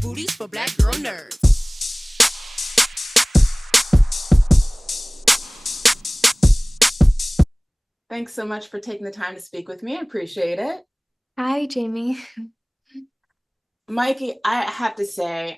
booties for black girl nerds. Thanks so much for taking the time to speak with me. I appreciate it. Hi, Jamie. Mikey, I have to say,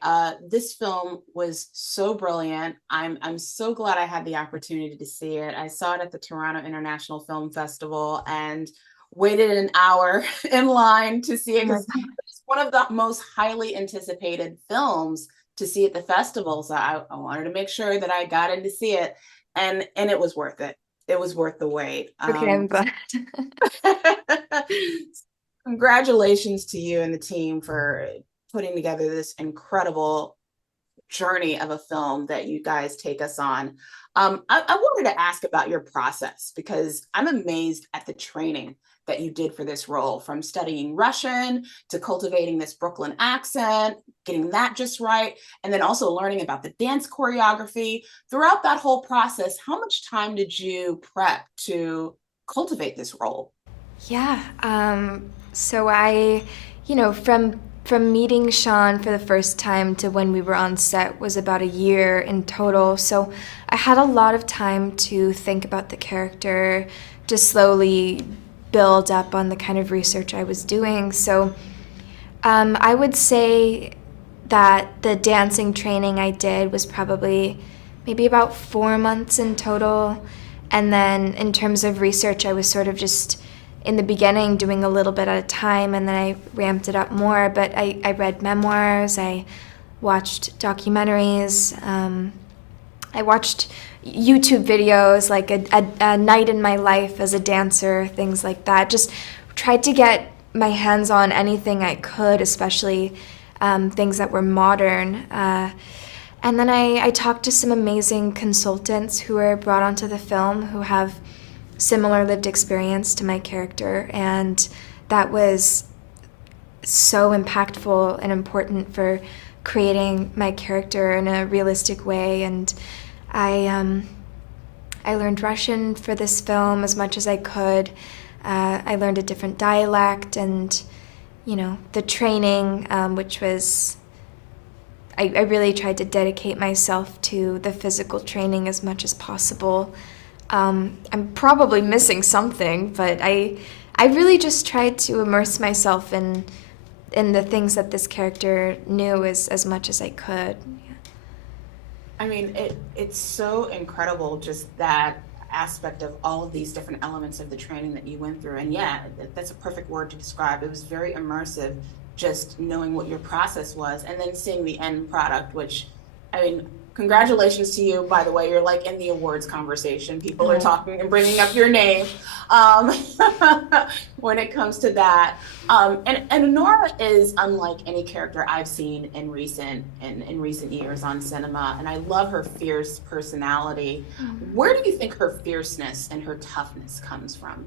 this film was so brilliant. I'm so glad I had the opportunity to see it. I saw it at the Toronto International Film Festival and waited an hour in line to see it because it's one of the most highly anticipated films to see at the festival. So I wanted to make sure that I got in to see it, and it was worth it. It was worth the wait. Okay, I'm glad. Congratulations to you and the team for putting together this incredible journey of a film that you guys take us on. I wanted to ask about your process because I'm amazed at the training that you did for this role, from studying Russian to cultivating this Brooklyn accent, getting that just right, and then also learning about the dance choreography. Throughout that whole process, how much time did you prep to cultivate this role? Yeah, so I, from meeting Sean for the first time to when we were on set was about a year in total. So I had a lot of time to think about the character, to slowly build up on the kind of research I was doing. So I would say that the dancing training I did was probably maybe about 4 months in total. And then in terms of research, I was sort of just in the beginning doing a little bit at a time, and then I ramped it up more. But I read memoirs, I watched documentaries, I watched YouTube videos, like a night in my life as a dancer, things like that. Just tried to get my hands on anything I could, especially things that were modern. And then I talked to some amazing consultants who were brought onto the film who have similar lived experience to my character, and that was so impactful and important for creating my character in a realistic way. And I learned Russian for this film as much as I could. I learned a different dialect, and the training, which was I really tried to dedicate myself to the physical training as much as possible. I'm probably missing something, but I really just tried to immerse myself in the things that this character knew as much as I could. Yeah. I mean, it's so incredible, just that aspect of all of these different elements of the training that you went through. And yeah, that's a perfect word to describe. It was very immersive, just knowing what your process was and then seeing the end product, which, I mean, congratulations to you, by the way. You're like in the awards conversation. People are talking and bringing up your name when it comes to that. And Anora is unlike any character I've seen in recent years on cinema. And I love her fierce personality. Where do you think her fierceness and her toughness comes from?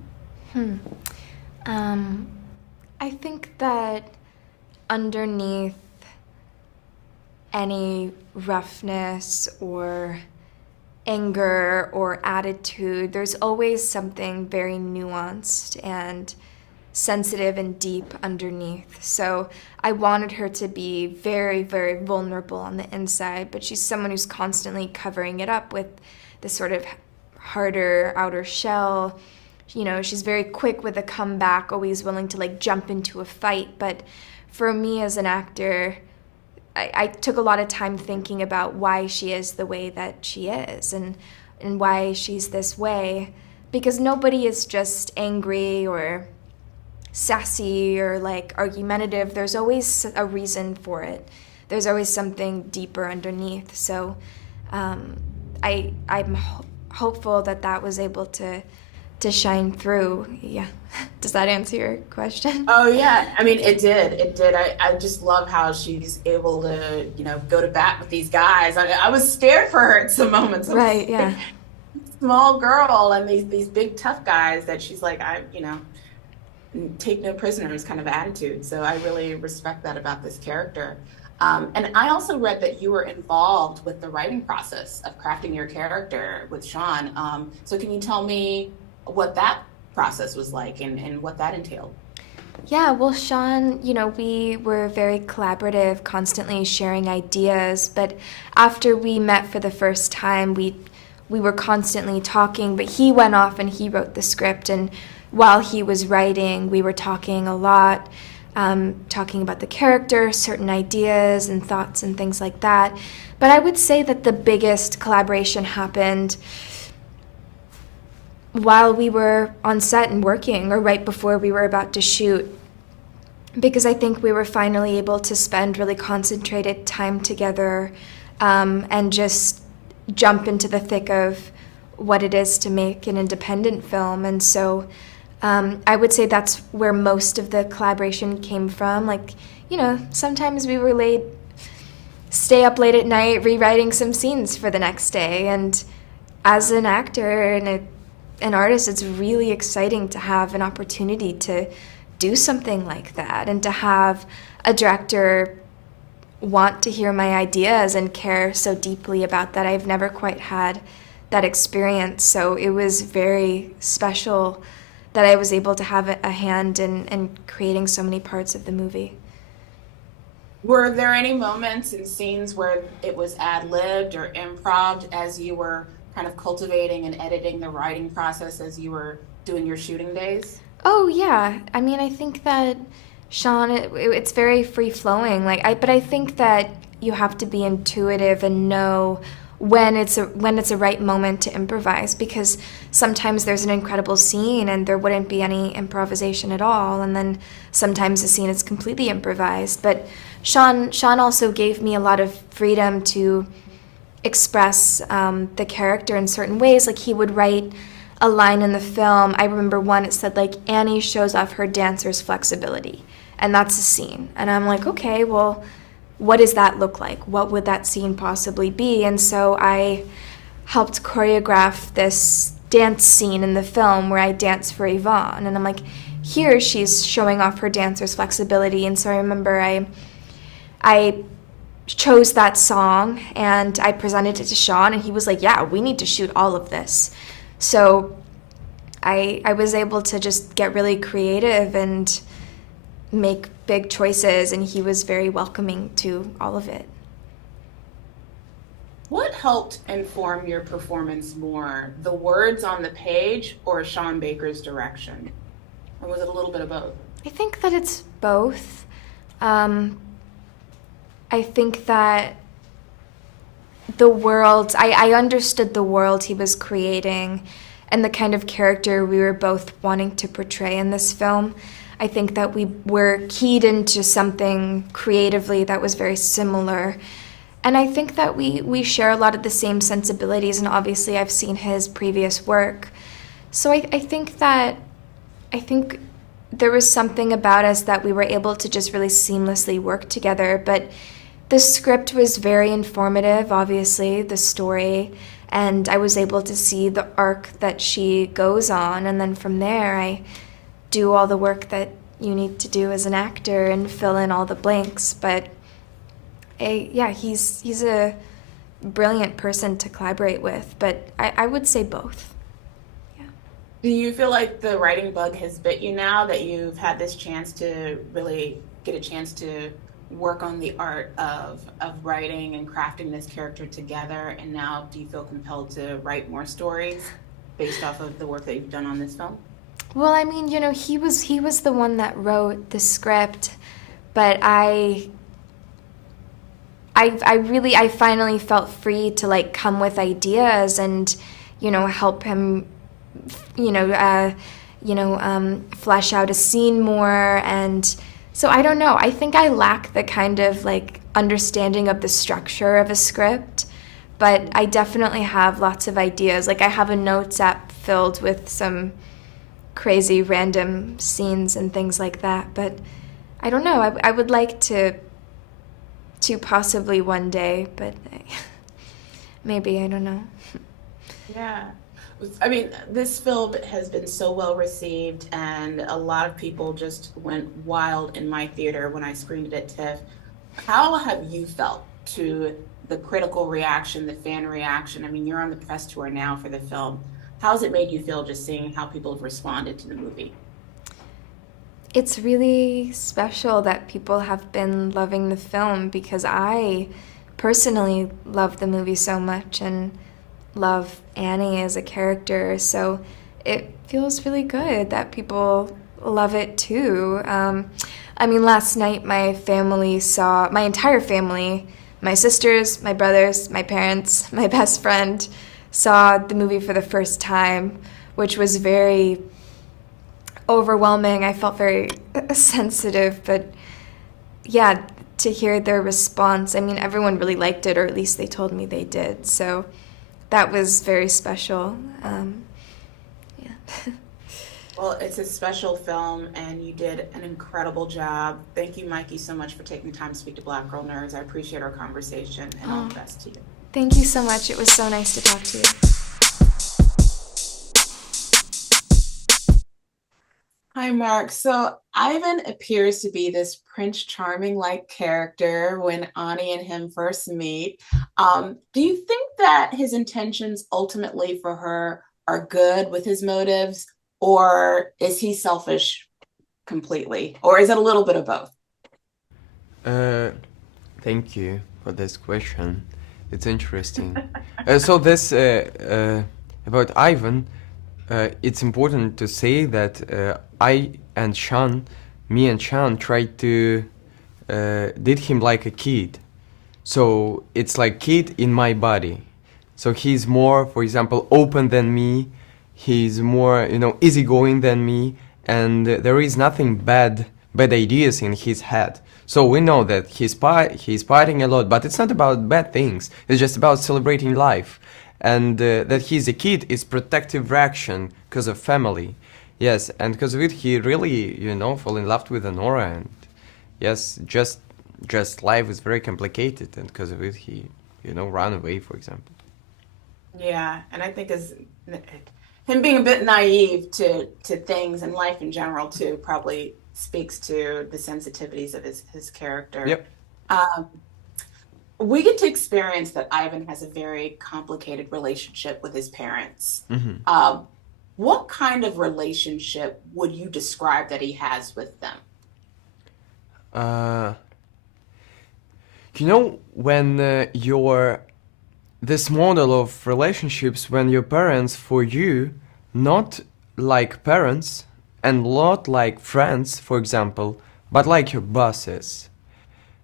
I think that underneath any roughness or anger or attitude, there's always something very nuanced and sensitive and deep underneath. So I wanted her to be very, very vulnerable on the inside, but she's someone who's constantly covering it up with this sort of harder outer shell. She's very quick with a comeback, always willing to jump into a fight. But for me as an actor, I took a lot of time thinking about why she is the way that she is and why she's this way, because nobody is just angry or sassy or argumentative. There's always a reason for it. There's always something deeper underneath. So I'm hopeful that was able to shine through. Yeah. Does that answer your question? Oh yeah, I mean it did. I just love how she's able to go to bat with these guys. I was scared for her at some moments. Right, yeah. Small girl and these big tough guys that she's like, take no prisoners kind of attitude. So I really respect that about this character. And I also read that you were involved with the writing process of crafting your character with Sean. So can you tell me what that process was like and what that entailed? Yeah, well, Sean, we were very collaborative, constantly sharing ideas, but after we met for the first time, we were constantly talking, but he went off and he wrote the script, and while he was writing, we were talking a lot, talking about the character, certain ideas and thoughts and things like that. But I would say that the biggest collaboration happened while we were on set and working, or right before we were about to shoot, because I think we were finally able to spend really concentrated time together, and just jump into the thick of what it is to make an independent film. And so I would say that's where most of the collaboration came from. Like, sometimes we were stay up late at night rewriting some scenes for the next day. And as an actor and an artist, it's really exciting to have an opportunity to do something like that, and to have a director want to hear my ideas and care so deeply about that. I've never quite had that experience, so it was very special that I was able to have a hand in creating so many parts of the movie. Were there any moments and scenes where it was ad-libbed or improv as you were kind of cultivating and editing the writing process as you were doing your shooting days? Oh yeah, I mean, I think that Sean, it's very free flowing. But I think that you have to be intuitive and know when it's a right moment to improvise, because sometimes there's an incredible scene and there wouldn't be any improvisation at all, and then sometimes the scene is completely improvised. But Sean also gave me a lot of freedom to express the character in certain ways. Like, he would write a line in the film. I remember one, it said, like, Annie shows off her dancer's flexibility. And that's a scene. And I'm like, okay, well, what does that look like? What would that scene possibly be? And so I helped choreograph this dance scene in the film where I dance for Yvonne. And I'm like, here she's showing off her dancer's flexibility. And so I remember I chose that song and I presented it to Sean, and he was like, yeah, we need to shoot all of this. So I was able to just get really creative and make big choices, and he was very welcoming to all of it. What helped inform your performance more, the words on the page or Sean Baker's direction? Or was it a little bit of both? I think that it's both. I think that I understood the world he was creating and the kind of character we were both wanting to portray in this film. I think that we were keyed into something creatively that was very similar. And I think that we share a lot of the same sensibilities, and obviously I've seen his previous work. So I think there was something about us that we were able to just really seamlessly work together. But the script was very informative, obviously, the story, and I was able to see the arc that she goes on, and then from there I do all the work that you need to do as an actor and fill in all the blanks. But he's a brilliant person to collaborate with, but I would say both. Yeah. Do you feel like the writing bug has bit you now that you've had this chance to really get a chance to work on the art of writing and crafting this character together, and now do you feel compelled to write more stories based off of the work that you've done on this film? Well, I mean, he was the one that wrote the script, but I finally felt free to come with ideas and help him flesh out a scene more. And so I don't know, I think I lack the kind of understanding of the structure of a script, but I definitely have lots of ideas. I have a notes app filled with some crazy random scenes and things like that, but I don't know, I would like to possibly one day, but maybe, I don't know. Yeah. I mean, this film has been so well received, and a lot of people just went wild in my theater when I screened it at TIFF. How have you felt to the critical reaction, the fan reaction? I mean, you're on the press tour now for the film. How's it made you feel just seeing how people have responded to the movie? It's really special that people have been loving the film because I personally love the movie so much and love Annie as a character. So it feels really good that people love it too. I mean, last night my entire family, my sisters, my brothers, my parents, my best friend, saw the movie for the first time, which was very overwhelming. I felt very sensitive, but yeah, to hear their response, I mean, everyone really liked it, or at least they told me they did. So that was very special. Yeah. Well, it's a special film, and you did an incredible job. Thank you, Mikey, so much for taking the time to speak to Black Girl Nerds. I appreciate our conversation, and all Oh, the best to you. thank you so much. It was so nice to talk to you. Hi, Mark. So Ivan appears to be this Prince Charming like character when Ani and him first meet. Do you think that his intentions ultimately for her are good with his motives, or is he selfish completely, or is it a little bit of both? Uh, Thank you for this question. It's interesting. So this about Ivan, it's important to say that me and Sean tried to did him like a kid. So it's like kid in my body. So he's more, for example, open than me. He's more, easygoing than me, and there is nothing bad ideas in his head. So we know that he's partying a lot, but it's not about bad things. It's just about celebrating life, and that he's a kid is protective reaction because of family. Yes, and because of it, he really, fall in love with Anora, and yes, just life is very complicated, and because of it, he, ran away, for example. Yeah, and I think as him being a bit naive to things and life in general too probably speaks to the sensitivities of his character. Yep. Um, we get to experience that Ivan has a very complicated relationship with his parents. Hmm. What kind of relationship would you describe that he has with them? Uh, when you're this model of relationships when your parents for you not like parents and not like friends, for example, but like your bosses,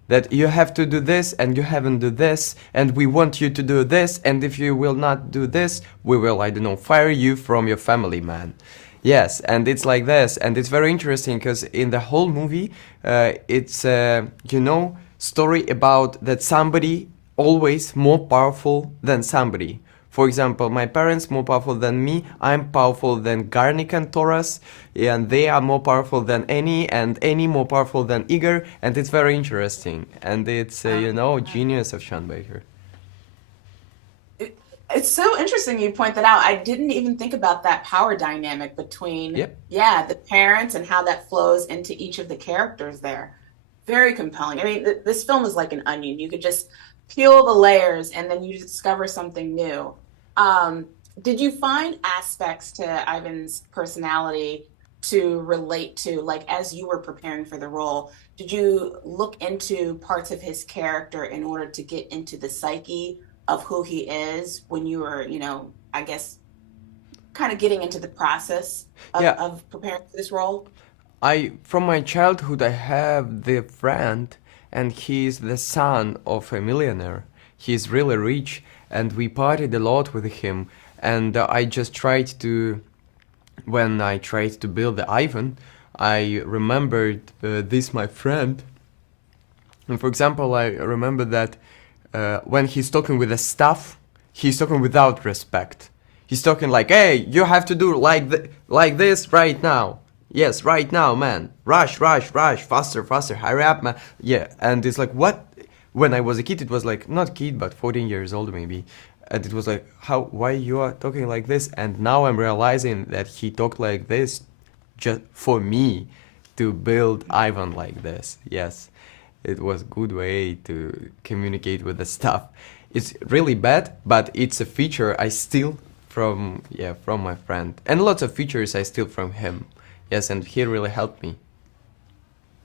that you have to do this and you haven't do this and we want you to do this, and if you will not do this we will, I don't know, fire you from your family, man. Yes, and it's like this, and it's very interesting because in the whole movie it's story about that somebody always more powerful than somebody. For example, my parents more powerful than me, I'm powerful than Garnick and Toros, and they are more powerful than any, and any more powerful than Igor, and it's very interesting. And it's, genius of Sean Baker. It's so interesting you point that out. I didn't even think about that power dynamic between, Yep. yeah, the parents and how that flows into each of the characters there. Very compelling. I mean, this film is like an onion. You could just peel the layers and then you discover something new. Did you find aspects to Ivan's personality to relate to, like, as you were preparing for the role, did you look into parts of his character in order to get into the psyche of who he is when you were, I guess, kind of getting into the process Yeah, of preparing for this role? from my childhood, I have the friend, and he's the son of a millionaire. He's really rich, and we partied a lot with him. And I just tried to, when I tried to build the Ivan, I remembered this my friend. And for example, I remember that when he's talking with the staff, he's talking without respect. He's talking like, "Hey, you have to do like this right now. Yes, right now, man. Rush, rush, rush, faster, faster, hurry up, man." Yeah, and it's like, what? When I was a kid, it was like, not kid, but 14 years old maybe. And it was like, why you are talking like this? And now I'm realizing that he talked like this just for me to build Ivan like this. Yes, it was a good way to communicate with the staff. It's really bad, but it's a feature I steal from my friend. And lots of features I steal from him. Yes, and he really helped me.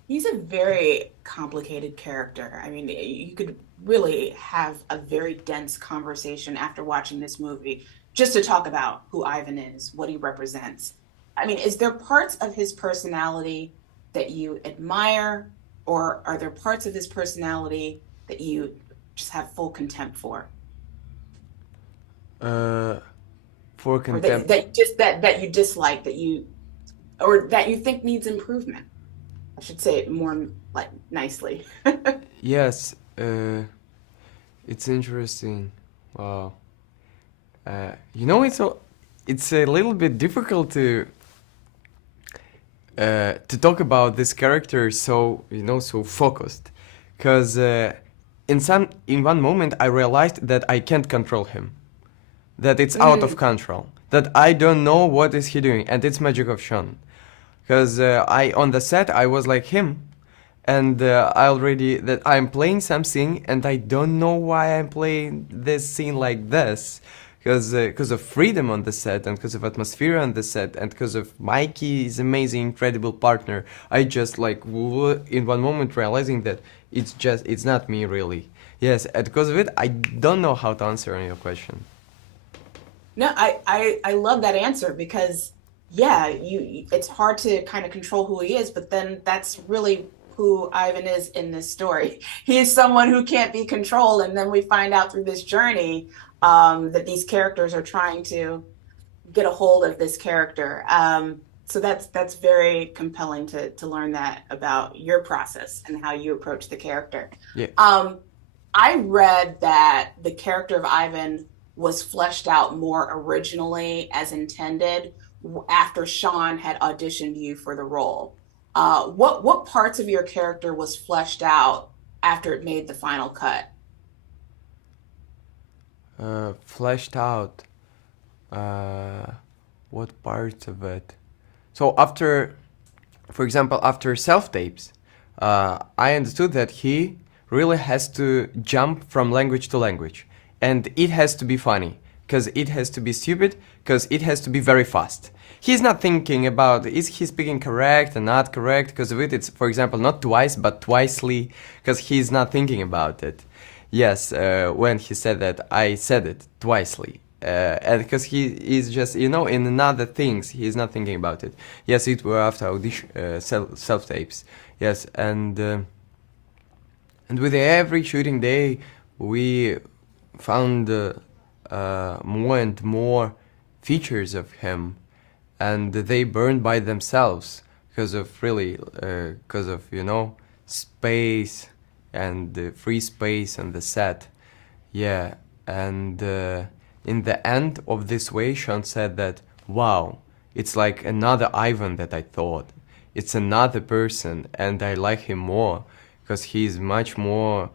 He's a very complicated character. I mean, you could really have a very dense conversation after watching this movie just to talk about who Ivan is, what he represents. I mean, is there parts of his personality that you admire, or are there parts of his personality that you just have full contempt for, Uh, for or that contempt. that you dislike, that you or that you think needs improvement? I should say it more like nicely. Yes, it's interesting. Wow. It's a little bit difficult to talk about this character so so focused, because in one moment I realized that I can't control him, that it's out of Mm, control, that I don't know what is he doing, and it's magic of Sean. Because I on the set I was like him, and I already that I'm playing something and I don't know why I'm playing this scene like this, because of freedom on the set and because of atmosphere on the set and because of Mikey's amazing incredible partner. I just like in one moment realizing that it's not me really. Yes, and because of it I don't know how to answer on your question. no, I love that answer because yeah, it's hard to kind of control who he is, but then that's really who Ivan is in this story. He is someone who can't be controlled, and then we find out through this journey that these characters are trying to get a hold of this character. So that's very compelling to learn that about your process and how you approach the character. Yeah. Um, I read that the character of Ivan was fleshed out more originally as intended after Sean had auditioned you for the role. What parts of your character was fleshed out after it made the final cut? Fleshed out. Uh, what parts of it? So after, for example, after self tapes, I understood that he really has to jump from language to language, and it has to be funny, because it has to be stupid, because it has to be very fast. He's not thinking about is he speaking correct and not correct, because of it. It's, for example, not twice but twicely, because he's not thinking about it. Yes, when he said that, I said it twicely. And because he is just, in another things, he's not thinking about it. Yes, it were after audition, self tapes. Yes, and with every shooting day, we found more and more features of him, and they burned by themselves because of really, because of space and free space on the set. Yeah, and in the end of this way, Sean said that, wow, it's like another Ivan that I thought. It's another person, and I like him more because he's much more,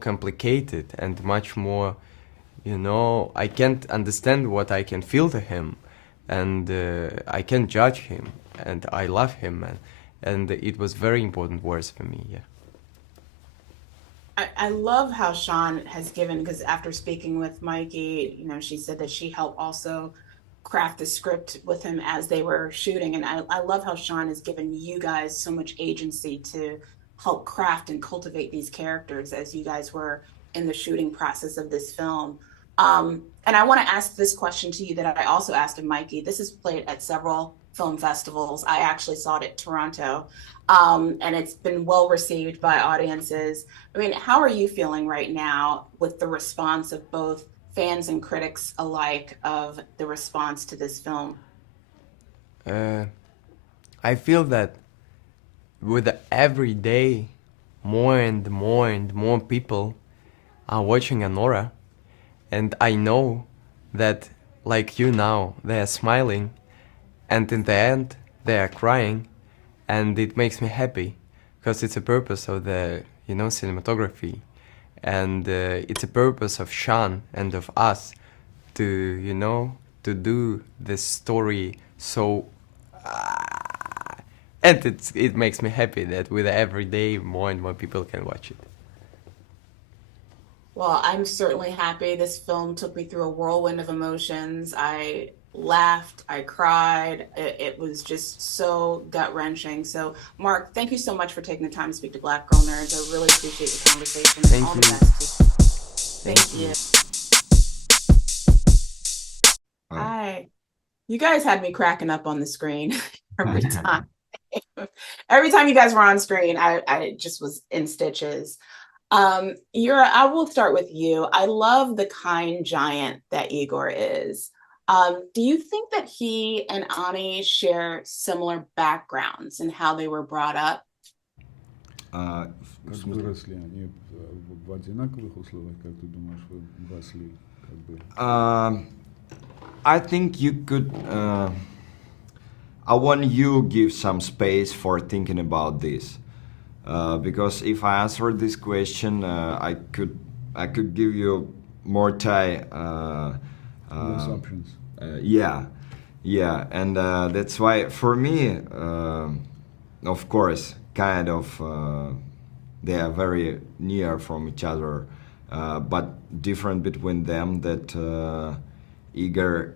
complicated and much more, I can't understand what I can feel to him, and I can judge him, and I love him, and it was very important words for me, yeah. I love how Sean has given, because after speaking with Mikey, she said that she helped also craft the script with him as they were shooting. And I love how Sean has given you guys so much agency to help craft and cultivate these characters as you guys were in the shooting process of this film. And I want to ask this question to you that I also asked of Mikey. This is played at several film festivals. I actually saw it at Toronto, and it's been well received by audiences. I mean, how are you feeling right now with the response of both fans and critics alike of the response to this film? Uh, I feel that with every day, more and more and more people are watching Anora, and I know that, like you now, they are smiling, and in the end, they are crying, and it makes me happy, because it's a purpose of the, cinematography, and it's a purpose of Sean and of us to, to do this story so. And it makes me happy that with every day, more and more people can watch it. Well, I'm certainly happy. This film took me through a whirlwind of emotions. I laughed, I cried. It was just so gut-wrenching. So, Mark, thank you so much for taking the time to speak to Black Girl Nerds. I really appreciate the conversation. Thank All you. the best. Thank you. Hi. You guys had me cracking up on the screen every time. Every time you guys were on screen, I just was in stitches. Yura, I will start with you. I love the kind giant that Igor is. Do you think that he and Ani share similar backgrounds in how they were brought up? Как выросли они в одинаковых условиях, как ты думаешь, вы росли как бы? I think you could. I want you give some space for thinking about this, because if I answer this question, I could give you more time. Less options. Yeah, and that's why for me, of course, kind of, they are very near from each other, but different between them that Igor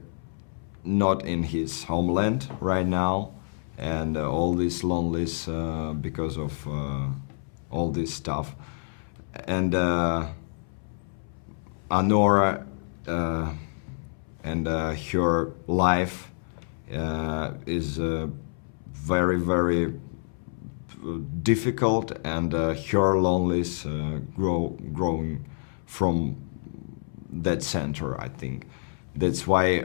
not in his homeland right now, and all this loneliness because of all this stuff, and Anora and her life is very, very difficult, and her loneliness growing from that center, I think. That's why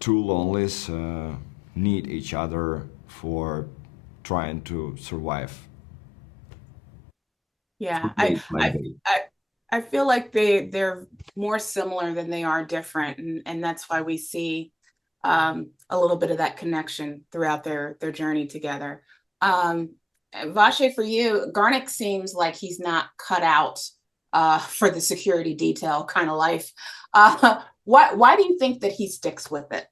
two lonelies need each other for trying to survive. Yeah, Day by day. I feel like they're more similar than they are different, and that's why we see a little bit of that connection throughout their journey together. Vache, for you, Garnick seems like he's not cut out for the security detail kind of life. Why do you think that he sticks with it?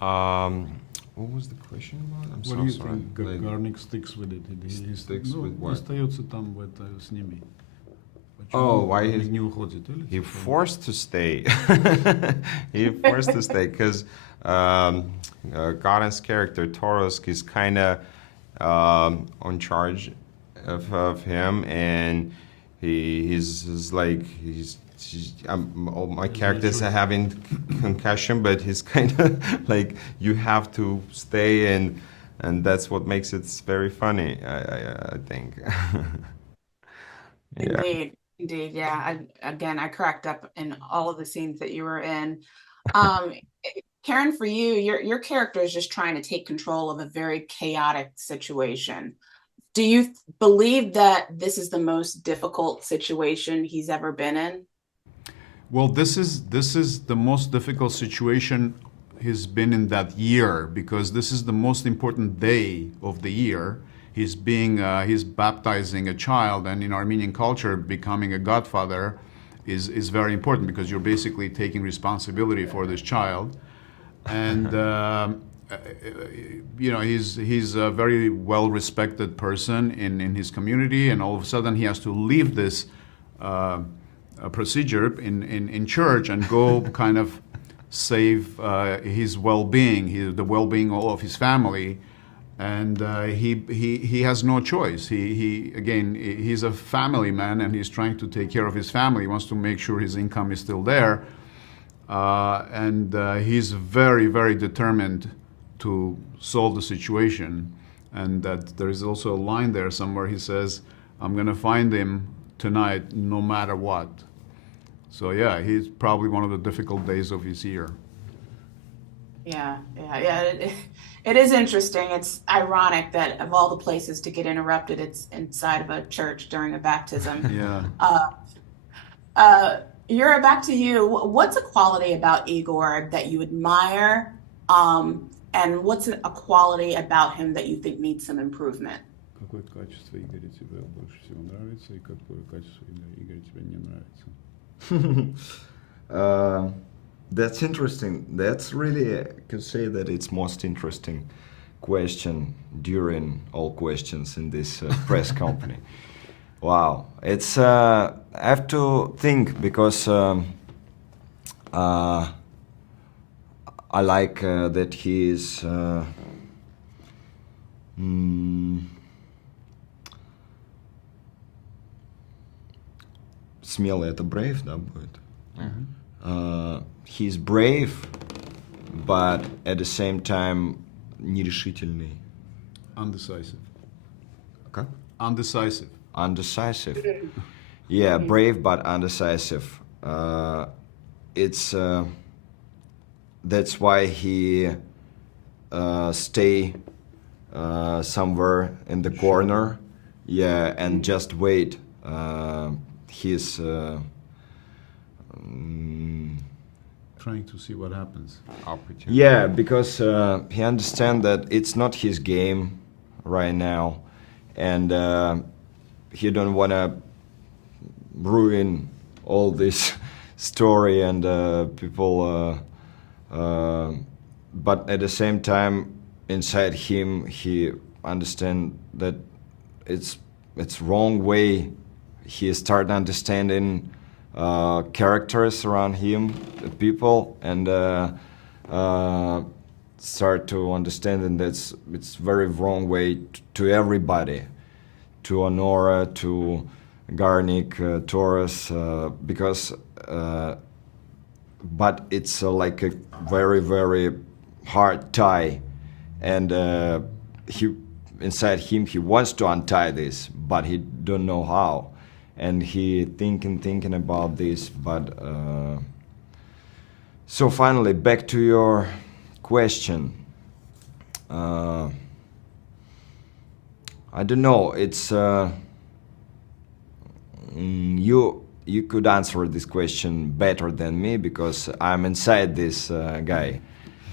What was the question about? I'm What so do you sorry. think Garnick sticks with it? He Sticks with what? Остается там с ними. Oh, why Гарник не уходит? He forced to stay. He forced to stay because Karren's character Toros is kind of on charge of him, and he's like all my characters are having concussion, but he's kind of like, you have to stay, and that's what makes it very funny. I think. Yeah. Indeed, yeah. I cracked up in all of the scenes that you were in. Karren, for you, your character is just trying to take control of a very chaotic situation. Do you believe that this is the most difficult situation he's ever been in? Well, this is the most difficult situation he's been in that year, because this is the most important day of the year. He's baptizing a child, and in Armenian culture, becoming a godfather is very important, because you're basically taking responsibility for this child. And he's a very well respected person in his community, and all of a sudden he has to leave this procedure in church and go kind of save his well-being, the well-being of his family. And he has no choice. He's a family man, and he's trying to take care of his family. He wants to make sure his income is still there, and he's very, very determined to solve the situation. And that there is also a line there somewhere. He says, "I'm going to find him tonight, no matter what." So yeah, he's probably one of the difficult days of his year. Yeah. It is interesting. It's ironic that of all the places to get interrupted, it's inside of a church during a baptism. Yeah. Yura, back to you. What's a quality about Igor that you admire? And what's a quality about him that you think needs some improvement? Какое качество Игоря тебе больше всего нравится, и какое качество Игоря тебе не нравится? That's interesting. That's really, I could say that it's most interesting question during all questions in this press company. Wow, it's I have to think, because I like that he is смелый это brave, да, будет? He's brave, but at the same time нерешительный. Undecisive. Как? Undecisive. Undecisive. Yeah, brave but undecisive. It's that's why he stay somewhere in the corner, yeah, and just wait. He's Trying to see what happens. opportunity. Yeah, because he understands that it's not his game right now, and he don't wanna ruin all this story and people. But at the same time, inside him, he understand that it's wrong way. He start understanding characters around him, the people, and start to understanding that it's very wrong way to everybody, to Anora, to Garnick, Toros, because. But it's like a very, very hard tie, and he inside him he wants to untie this, but he don't know how, and he thinking about this. But so finally, back to your question. I don't know. It's you could answer this question better than me because I'm inside this guy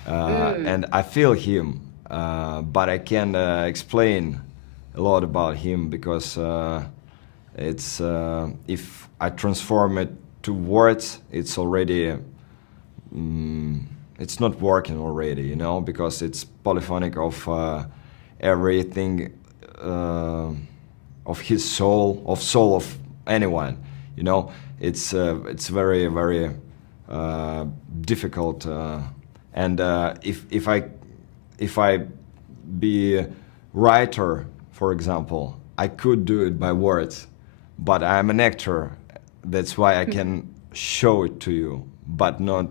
and I feel him, but I can't explain a lot about him because it's if I transform it to words, it's already it's not working already, you know, because it's polyphonic of everything of his soul of anyone. You know, it's very, very difficult, and if I be a writer, for example, I could do it by words, but I'm an actor. That's why I can show it to you, but not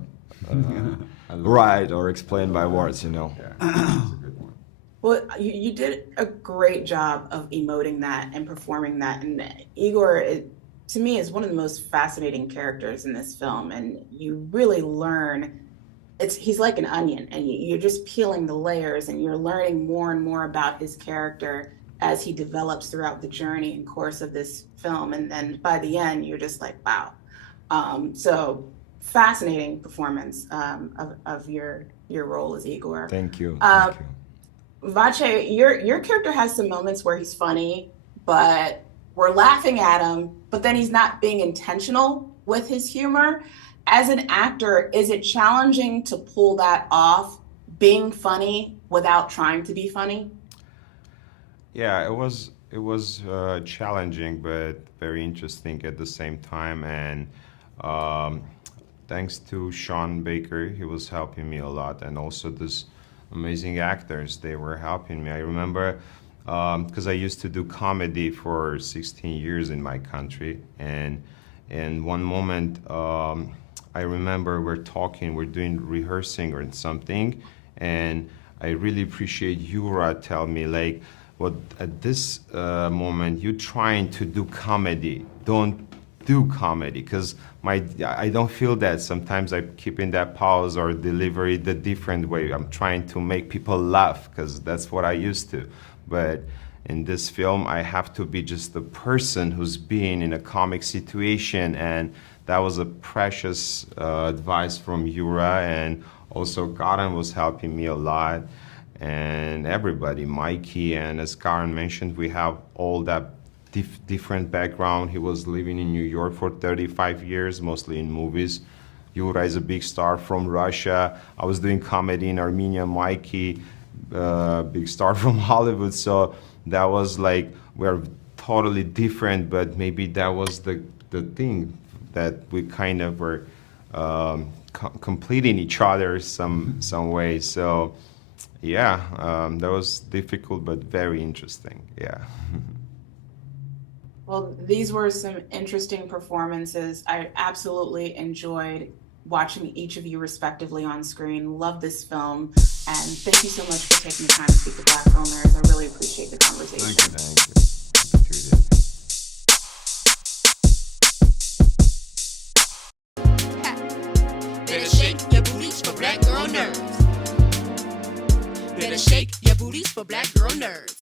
write or explain by words. You know. Yeah. That's a good one. Well, you did a great job of emoting that and performing that, and Igor, to me, is one of the most fascinating characters in this film, and you really learn. He's like an onion, and you're just peeling the layers, and you're learning more and more about his character as he develops throughout the journey and course of this film, and then by the end, you're just like, wow. So fascinating performance of your role as Igor. Thank you. Vache, your character has some moments where he's funny, but we're laughing at him, but then he's not being intentional with his humor. As an actor, is it challenging to pull that off, being funny without trying to be funny? Yeah, it was challenging, but very interesting at the same time. And thanks to Sean Baker, he was helping me a lot, and also this amazing actors, they were helping me. I remember because I used to do comedy for 16 years in my country, and in one moment I remember we're doing rehearsing or something, and I really appreciate Yura tell me like, well, at this moment you're trying to do comedy, don't do comedy, because I don't feel that. Sometimes I keep in that pause or delivery the different way. I'm trying to make people laugh because that's what I used to. But in this film, I have to be just the person who's being in a comic situation, and that was a precious advice from Yura, and also Karren was helping me a lot, and everybody, Mikey, and as Karren mentioned, we have all that different background. He was living in New York for 35 years, mostly in movies. Yura is a big star from Russia. I was doing comedy in Armenia. Mikey, big star from Hollywood. So that was like, we're totally different, but maybe that was the thing that we kind of were completing each other some way. So yeah, that was difficult but very interesting. Yeah. Well, these were some interesting performances. I absolutely enjoyed watching each of you respectively on screen. Love this film. And thank you so much for taking the time to speak to Black Filmmakers. I really appreciate the conversation. Thank you. Thank you. Happy to do that. Better shake your booties for Black girl nerves. Better shake your booties for Black girl nerves.